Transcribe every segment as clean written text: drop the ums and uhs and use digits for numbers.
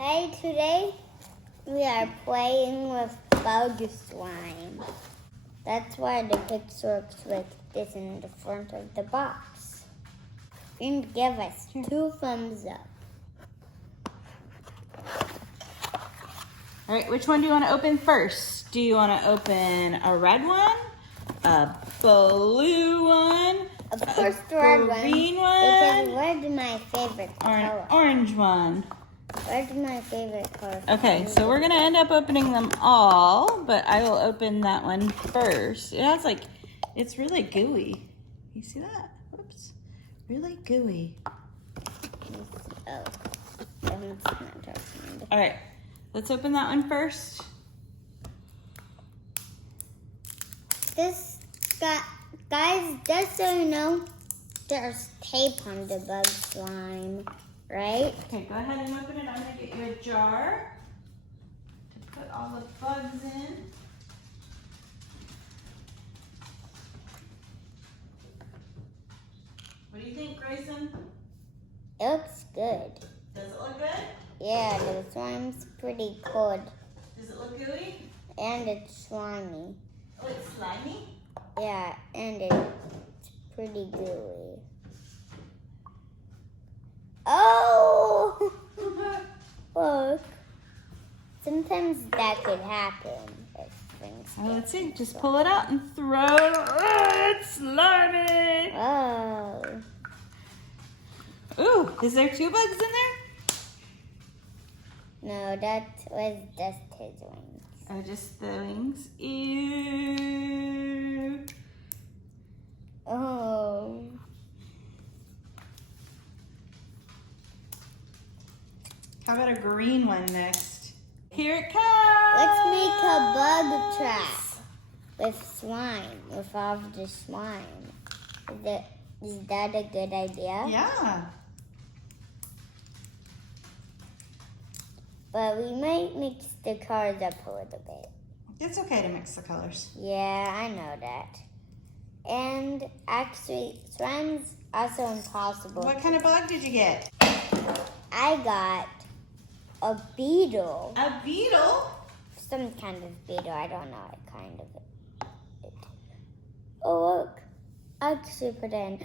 Hey, today we are playing with bug slime. That's why the picture looks like this in the front of the box. And give us 2 thumbs up. All right, which one do you want to open first? Do you want to open a red one, a blue one, Of course, the red one. green Because one, red's my favorite or an color. orange one? Red's my favorite color. Okay, so we're gonna end up opening them all, but I will open that one first. It has it's really gooey. You see that? Whoops, really gooey. Oh, it's not touching. All right, let's open that one first. Guys, just so you know, there's tape on the bug slime, right? Okay, go ahead and open it. I'm gonna get you a jar to put all the bugs in. What do you think, Grayson? It looks good. Does it look good? Yeah, the slime's pretty good. Does it look gooey? And it's slimy. Oh, it's slimy? Yeah, and it's pretty gooey. Oh! Look. Sometimes that could happen if things Let's see. Just pull it out and throw it. Oh, it's slimy. Oh. Ooh, is there 2 bugs in there? No, that was just his wings. Oh, just the wings. Ew. Oh. How about a green one next? Here it comes. Let's make a bug trap with slime, with all of the slime. Is that a good idea? Yeah. But we might mix the colors up a little bit. It's okay to mix the colors. Yeah, I know that. And actually, slime's also impossible. What kind of bug did you get? I got a beetle. A beetle? Some kind of beetle. I don't know what kind of it. Oh, look. I actually put in.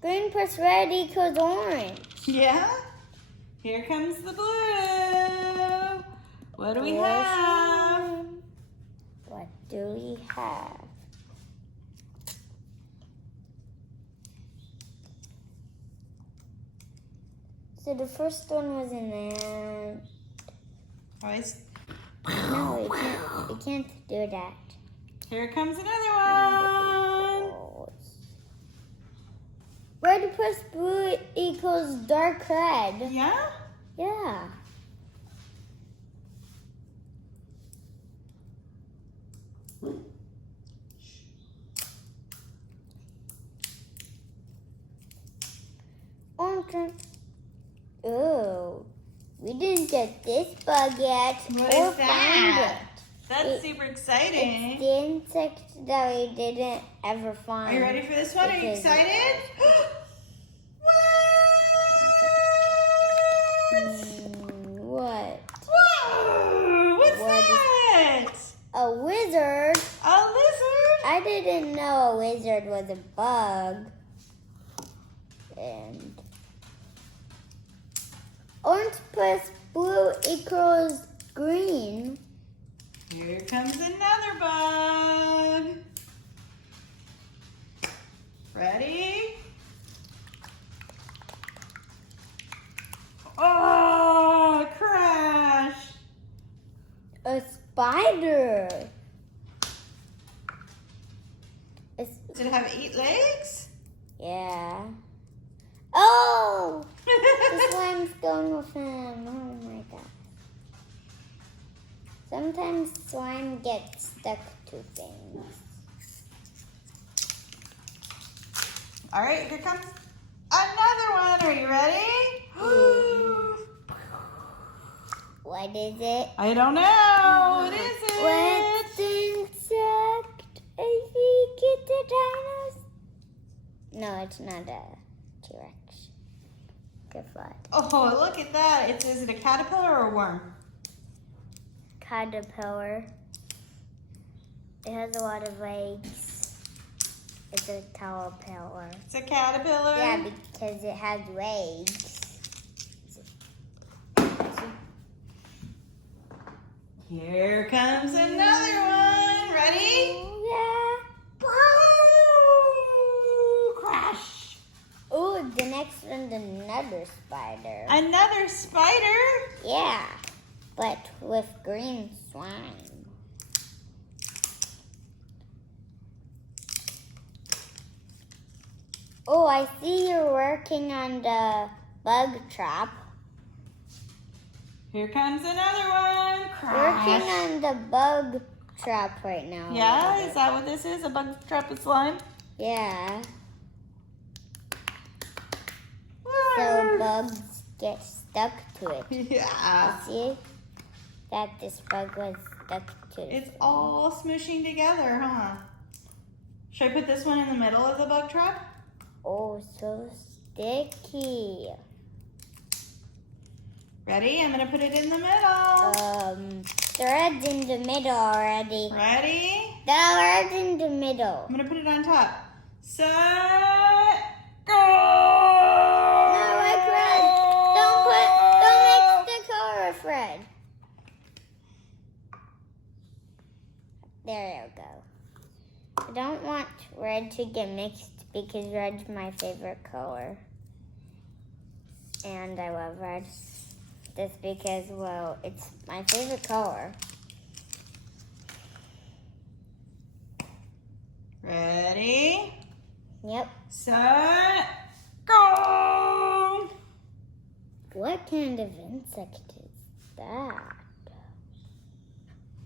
Green plus red equals orange. Yeah. Here comes the blue. What do we have? What do we have? So the first one was in there. No, we can't do that. Here comes another one. Red plus blue equals dark red. Yeah? Yeah. Orange. Oh, we didn't get this bug yet. What or is that? find That's super It's exciting. the insect that we didn't ever find. Are you ready for this one? Are you Because- excited? What? Whoa! What's What is- that? A wizard? A lizard? I didn't know a wizard was a bug. And orange plus blue equals green. Here comes another bug. Ready? Oh, crash. A spider. Did it have 8 legs? Yeah. Oh! The slime's going with him. Oh my god. Sometimes slime gets stuck to things. All right, here comes another one. Are you ready? What is it? I don't know. What is it? What's insect? I think it's a dinosaur. No, it's not a T-Rex. butterfly. Oh, look at that. Is it a caterpillar or a worm? Caterpillar. It has a lot of legs. It's a caterpillar. It's a caterpillar? Yeah, because it has legs. Here comes another one. Ready? Yeah. Crash. Oh, the next one's another spider. Another spider? Yeah, but with green slime. Oh, I see you're working on the bug trap. Here comes another one. Crash. Working on the bug trap right now. Yeah, is that what this is? A bug trap with slime? Yeah. So bugs get stuck to it. Yeah. See that this bug was stuck to it. It's all smooshing together, huh? Should I put this one in the middle of the bug trap? Oh, so sticky. Ready? I'm gonna put it in the middle. The red's in the middle already. Ready? The red's in the middle. I'm gonna put it on top. Set, go! No, like red. Don't mix the color with red. There you go. I don't want red to get mixed because red's my favorite color. And I love red. Just because, well, it's my favorite color. Ready? Yep. Set, go! What kind of insect is that?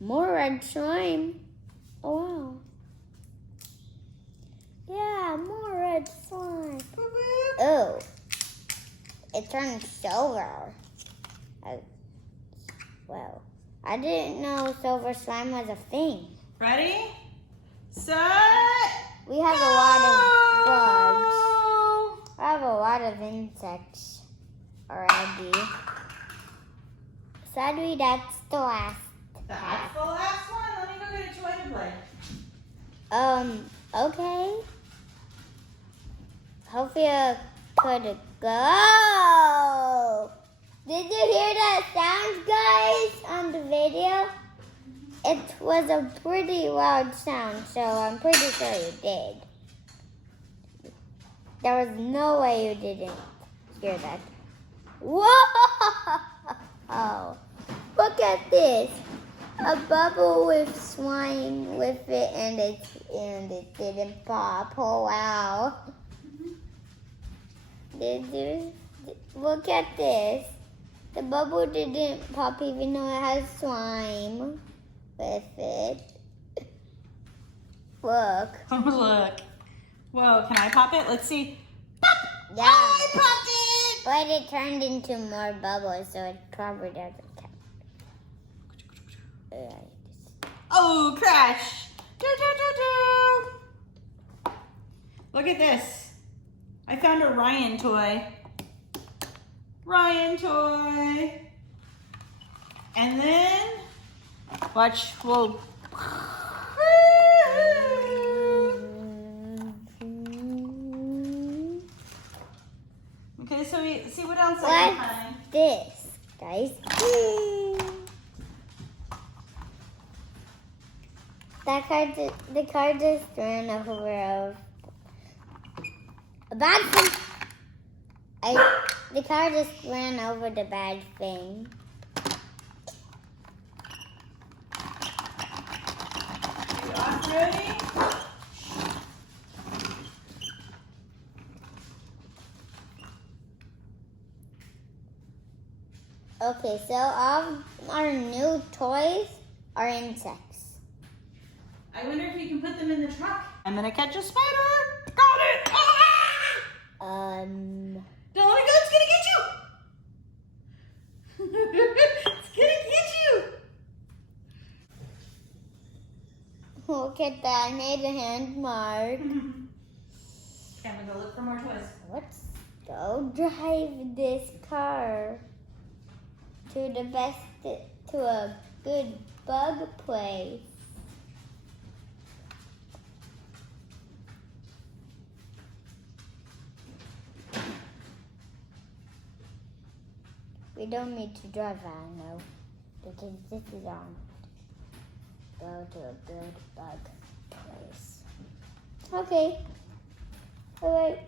More red slime. Oh, wow. Yeah, more red slime. Oh, it turned silver. Well, I didn't know silver slime was a thing. Ready? Set, We have a lot of bugs. I have a lot of insects already. Sadly, that's the last. That's the last one. Let me go get a toy to play. Okay. Hope you could go. Did you hear that sound, guys, on the video? It was a pretty loud sound, so I'm pretty sure you did. There was no way you didn't hear that. Whoa! Look at this. A bubble with slime with it, and it didn't pop. Oh wow! Did you look at this? The bubble didn't pop even though it has slime with it. Look. Oh, look. Whoa, can I pop it? Let's see. Pop! Yeah. Oh, I popped it! But it turned into more bubbles, so it probably doesn't count. Oh, crash! Do, do, do, do. Look at this. I found a Ryan toy. Ryan toy. And then, watch, we'll... Okay, so we see what else I can find. What's this, guys? The car just ran over a bad thing. The car just ran over the bad thing. You all ready? Okay, so all our new toys are insects. I wonder if you can put them in the truck. I'm gonna catch a spider. Got it! Ah! Don't let me go, it's gonna get you! It's gonna get you! Look at that, I made a hand mark. Okay, I'm gonna go look for more toys. What's Go drive this car to a good bug place. We don't need to drive, I know, because this is on. Go to a good bug place. Okay. Alright.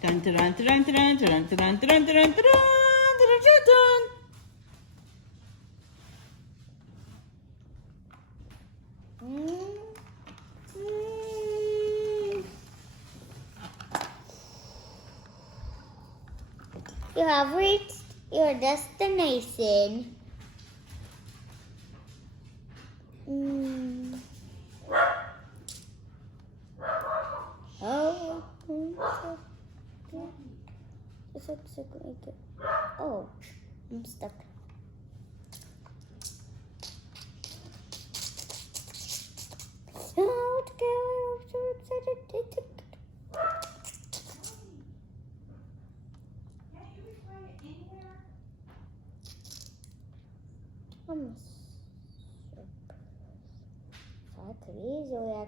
Dun dun dun dun dun dun dun dun dun dun dun dun dun. You have reached your destination. Oh. Oh, I'm stuck. Oh, I'm so excited. I'm so easily.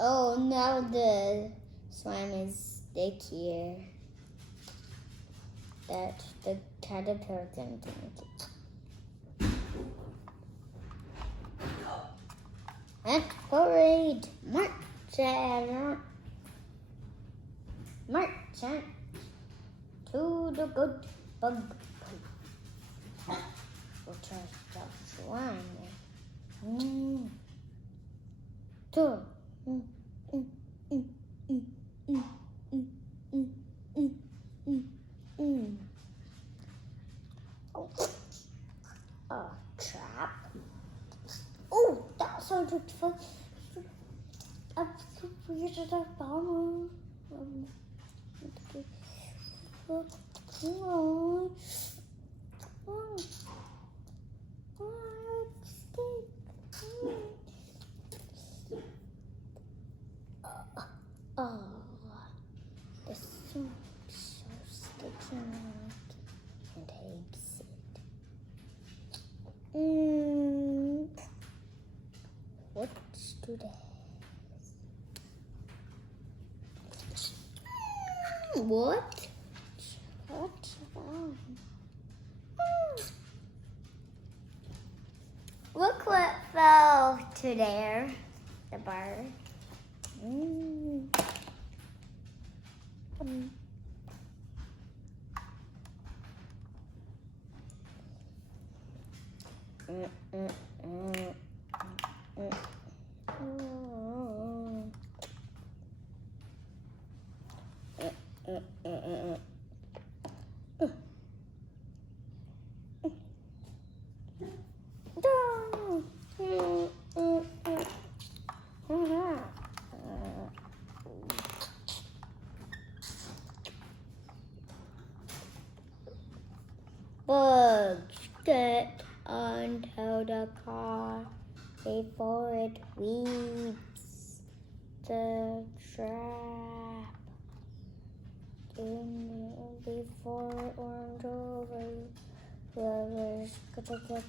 Oh, now the slime is stickier. That the caterpillar didn't make it. And parade, march to the good bug. We'll try to stop slime. Two. Oh, trap. Oh, that sounded fun. I'm weird at a bomb. Oh, the soup so sticky and hates it. What's today? What? What's wrong? Look what fell to there. The bar. Bugs, get onto the car before it weeds the trap. Before it runs over, whoever's gonna get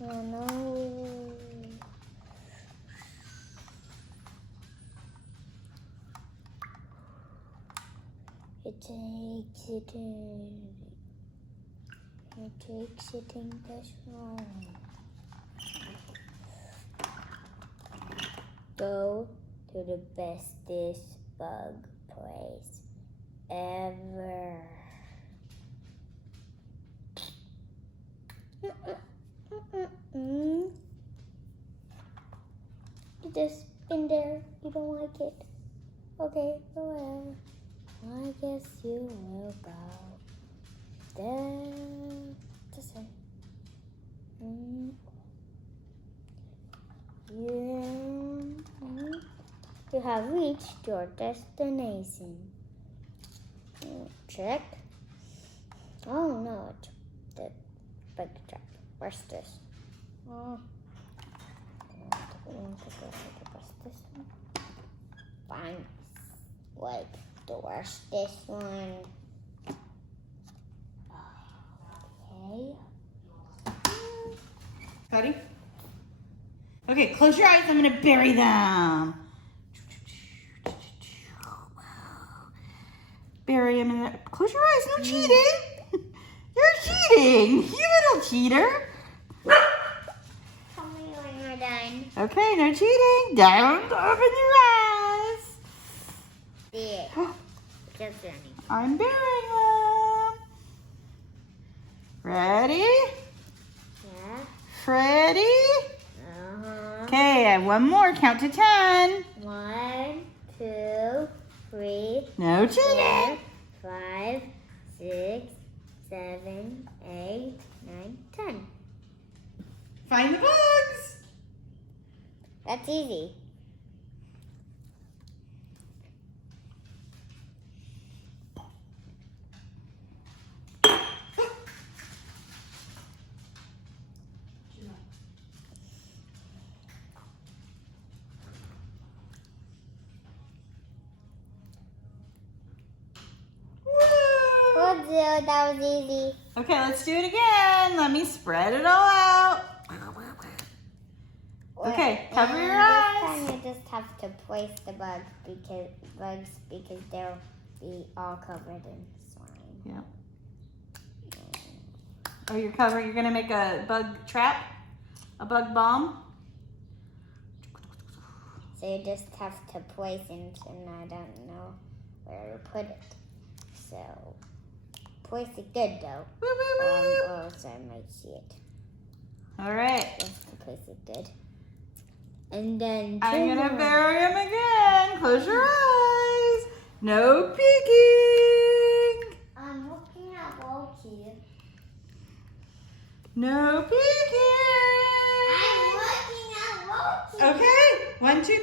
run over. It takes it in this room. Go to the bestest bug place ever. You just been there. You don't like it. Okay, whatever. I guess you will go. Then just say, you have reached your destination. Check. Oh no, it's the bug trap. Where's this? Oh, this one. find like the worst. This one. Okay. Ready? Okay, close your eyes. I'm gonna bury them. Bury them in there. Close your eyes. No cheating. You're cheating. You little cheater. Tell me when you're done. Okay, no cheating. Don't open your eyes. See it. Just running. I'm burying them. Ready? Yeah. Ready? Uh-huh. Okay, I have one more. Count to 10. 1, 2, 3, No 4, cheating. 5, 6, 7, 8, 9, 10. Find the bugs. That's easy. Told you that was easy. Okay, let's do it again. Let me spread it all out. Okay, cover your eyes. This time you just have to place the bugs because they'll be all covered in slime. Yeah. Oh, you're covering. You're gonna make a bug trap, a bug bomb. So you just have to place it, and I don't know where to put it. So place it good though. Woo, woo, woo. Or else I might see it. All right. Just to place it good. And then I'm turn gonna around. bury him again. Close your eyes. No peeking. I'm looking at Loki. No peeking. I'm looking at Loki. Okay. 1, 2, 3.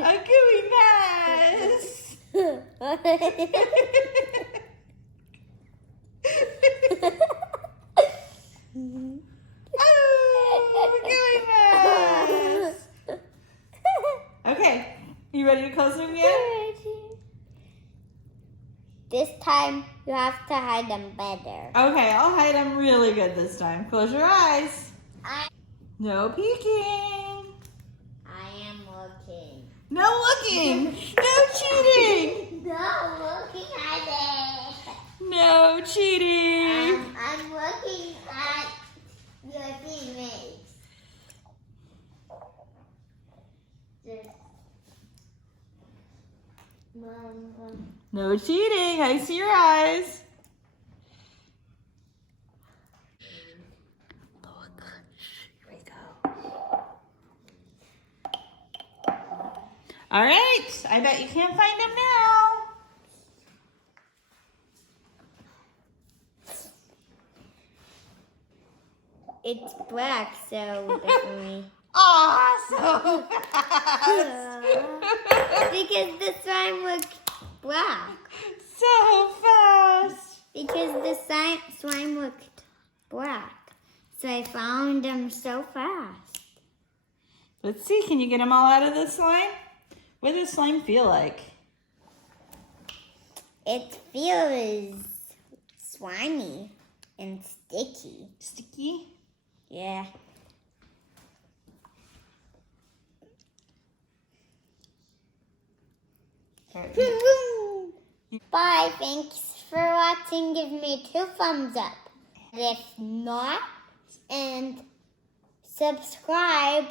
A gooey mess. Gooey mess. Okay, you ready to close them again? This time you have to hide them better. Okay, I'll hide them really good this time. Close your eyes. I No peeking. am looking. No looking. No cheating. No looking at it. No cheating. I'm looking at your teammates. No cheating. I see your eyes. Look. Here we go. All right. I bet you can't find them now. It's black, so definitely. Awesome. Because the slime looked black. So fast. Because the slime looked black. So I found them so fast. Let's see. Can you get them all out of the slime? What does slime feel like? It feels slimy and sticky. Sticky? Yeah. Bye. Thanks for watching. Give me 2 thumbs up. If not, and subscribe.